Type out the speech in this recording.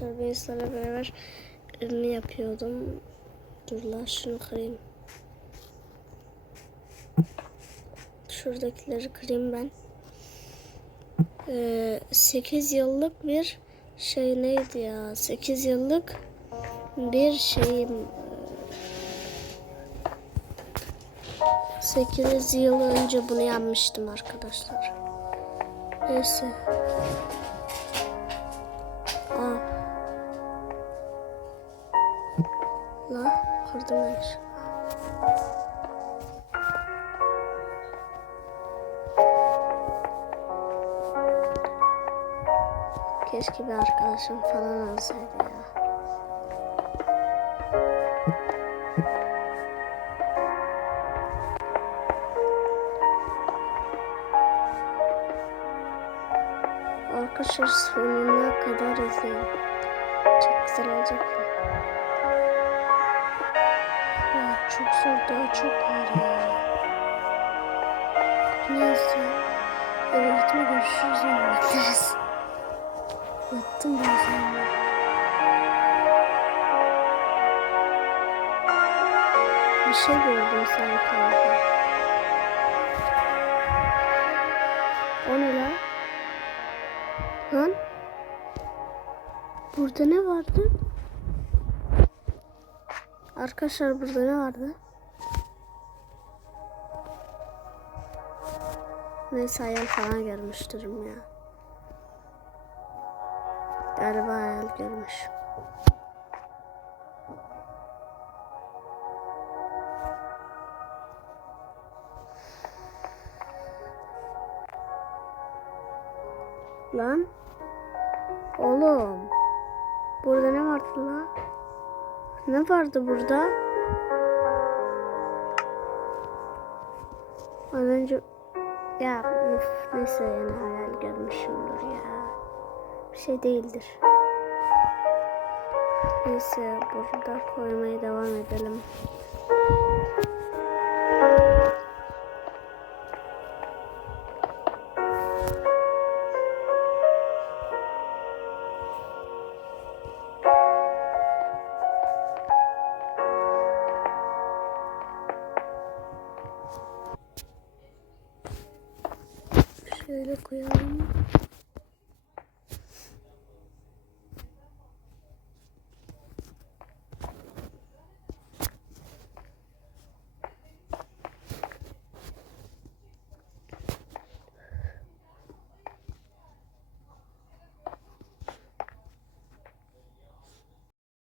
arkadaşlar ben sizlerle beraber ürünü yapıyordum. Dur la şunu kırayım. Şuradakileri kırayım ben. Ee, 8 yıllık bir şey neydi ya? 8 yıllık bir şeyim. 8 yıl önce bunu yapmıştım arkadaşlar. Neyse. Ben. Keşke bir arkadaşım falan olsaydı ya. Arkadaşlar sonuna kadar izleyin. Çok güzel olacak. Çok zor daha çok var ya. Neyse. Eve gitme görüşürüz. yani bekleriz. Yattım ben sonra. Bir şey gördüm sanki orada. O ne lan? Lan? Burada ne vardı? Arkadaşlar burada ne vardı? Neyse hayal falan görmüştürüm ya. Galiba hayal görmüş. Lan. Oğlum. Burada ne vardı lan? Ne vardı burada? Az önce ya üf, neyse yani hayal görmüşümdür ya. Bir şey değildir. Neyse burada koymaya devam edelim. Şöyle koyalım.